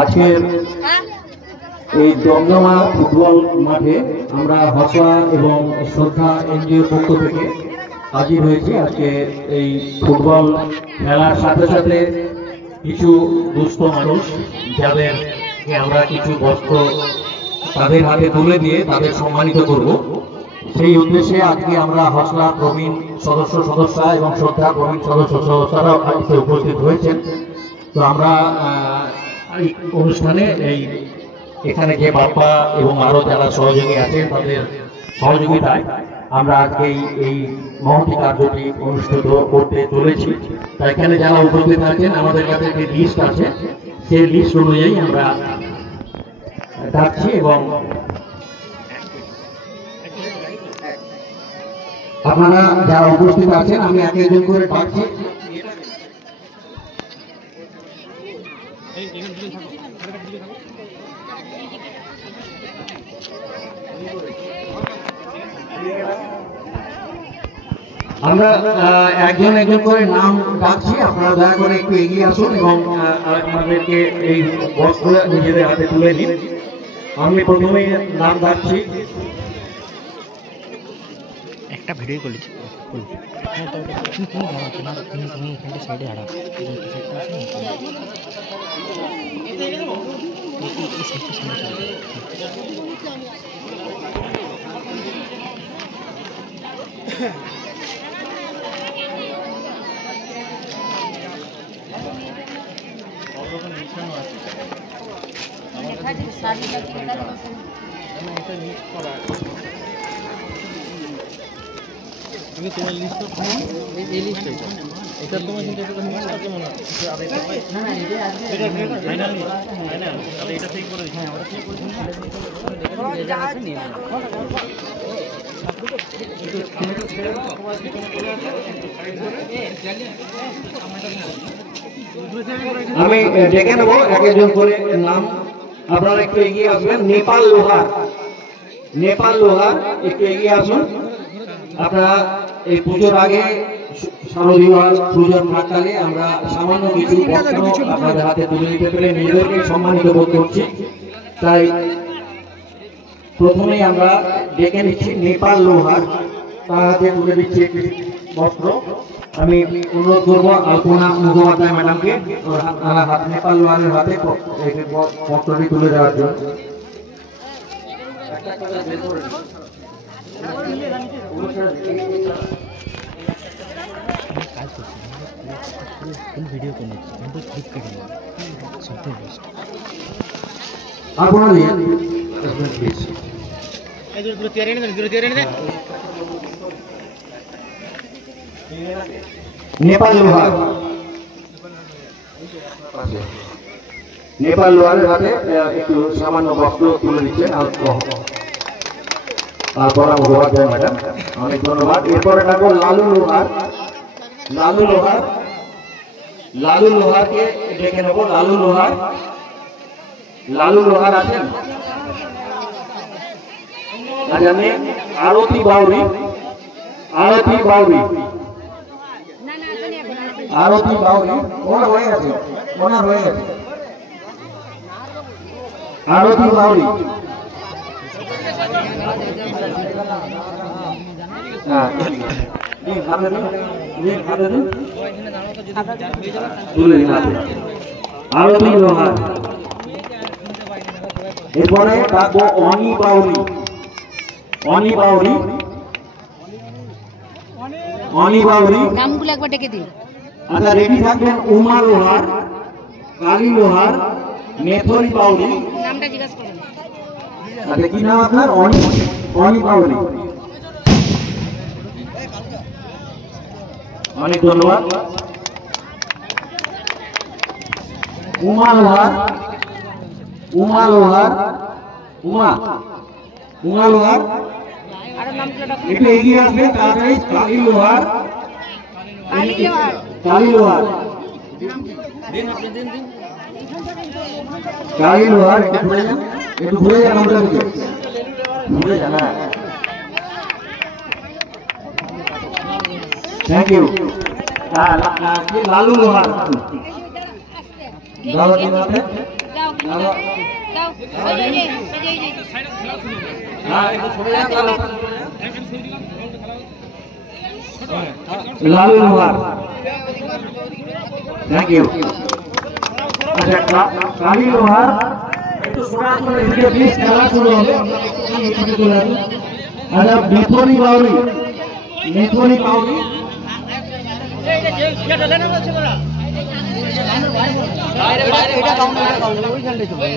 আজকের এই জমজমা ফুটবল মাঠে আমরা হসা এবং শ্রদ্ধা এনজিওর পক্ষ থেকে হাজির হয়েছি। আজকে এই ফুটবল খেলার সাথে সাথে কিছু দুস্থ মানুষ যাদেরকে আমরা কিছু বস্ত্র তাদের হাতে তুলে দিয়ে তাদের সম্মানিত করব, সেই উদ্দেশ্যে আজকে আমরা হসলা প্রবীণ সদস্যা এবং শ্রদ্ধা প্রবীণ সদস্যরা আজকে উপস্থিত হয়েছেন। তো আমরা এই অনুষ্ঠানে এখানে যে বাপ্পা এবং আরো যারা সহযোগী আছেন তাদের সহযোগিতায় আমরা আজকে এই মহতি কার্যটি অনুষ্ঠিত করতে চলেছি। তাই এখানে যারা উপস্থিত আছেন আমাদের কাছে যে লিস্ট আছে সেই লিস্ট অনুযায়ী আমরা ডাকছি এবং আপনারা যারা উপস্থিত আছেন আমি এক একজন করে ডাকছি। আমরা একজন একজন করে নাম ডাকছি, আপনারা দয়া করে একটু এগিয়ে আসুন এবং আমাদেরকে এই বস্ত্র নিজেদের হাতে তুলে দিন। আমি প্রথমেই নাম ডাকছি। একটা ভিডিও করেছি সাইডে হারা তুমি তোমার লিস্ট এই লিস্ট এটা তোমার কিন্তু এটা মিস করতে মনে হচ্ছে না না এটা আজকে ফাইনাল ফাইনাল তাহলে এটা ঠিক করে দিই। হ্যাঁ ওটা ঠিক করে দিন, দেখেন যা আছে নিয়ে আমি ডেকে নেবো এক একজন করে নাম। আপনারা একটু এগিয়ে আসবেন। নেপাল লোহার, নেপাল লোহার একটু এগিয়ে আসুন। আপনারা এই পুজোর আগে শারদীয় পুজোর প্রাককালে আমরা সামান্য কিছু বস্ত্র আপনাদের হাতে তুলে দিতে পেরে নিজেদেরকে সম্মানিত বোধ করছি। তাই প্রথমেই আমরা ডেকে নিচ্ছি নেপাল লোহার, তার হাতে তুলে দিচ্ছি একটি বস্ত্র। আমি অনুরোধ করবো আলপনা মুখোপাধ্যায় ম্যাডামকে নেপাল লোহারের হাতে বস্ত্রটি তুলে দেওয়ার জন্য। ভিডিও করে কিন্তু ক্লিক করে সবথেকে বেস্ট আলপনা দিয়ে প্লিজ এই দূর তৈরি নেই, দূর তৈরি নেই। নেপাল লোহার, নেপাল লোহারের হাতে একটু সামান্য বস্ত্র তুলে দিচ্ছেন আলপনা মুখোপাধ্যায় ম্যাডাম, অনেক ধন্যবাদ। এরপরে ডাকবো লালু লোহার, লালু লোহার, লালু লোহারকে ডেকে নেবো। লালু লোহার, লালু লোহার আছেন? জানি আরতি বাউরি, আরতি বাউরি, আরতি বাউরি ওনার হয়ে গেছে, ওনার হয়ে গেছে। আরতি বাউরি, হ্যাঁ আরতি লোহার। এরপরে ডাকবো অনি বাউরি, অনি বাউরি, অনি বাউরি নামগুলো একবার ডেকে দিন। আচ্ছা রেডি থাকবেন। উমা লোহার, কালী লোহার, মেথরি বাউরি। নামটা জিজ্ঞাসা করুন। আচ্ছা কি নাম আপনার? অনি, অনি বাউরি, অনেক ধন্যবাদ। উমা লোহার, উমা লোহার, উমা, উমা লোহার একটু এগিয়ে আসবে তাড়াতাড়ি। কালী লোহার, কালী লোহার, কালী লোহার একটু ঘুরে যান, একটু ঘুরে যান, আমরা ঘুরে যান। Thank you. লালু লোহার, লাল লোহার, থ্যাংক ইউ। আচ্ছা, কালী লোহার একটু সরাসরি এদিকে প্লিজ, খেলা শুরু হবে। আচ্ছা, মিথুনি বাউরি, মিথুনি বাউরি, বাইরে বাইরে এটা কাউন্টার ওইখানটাই চলে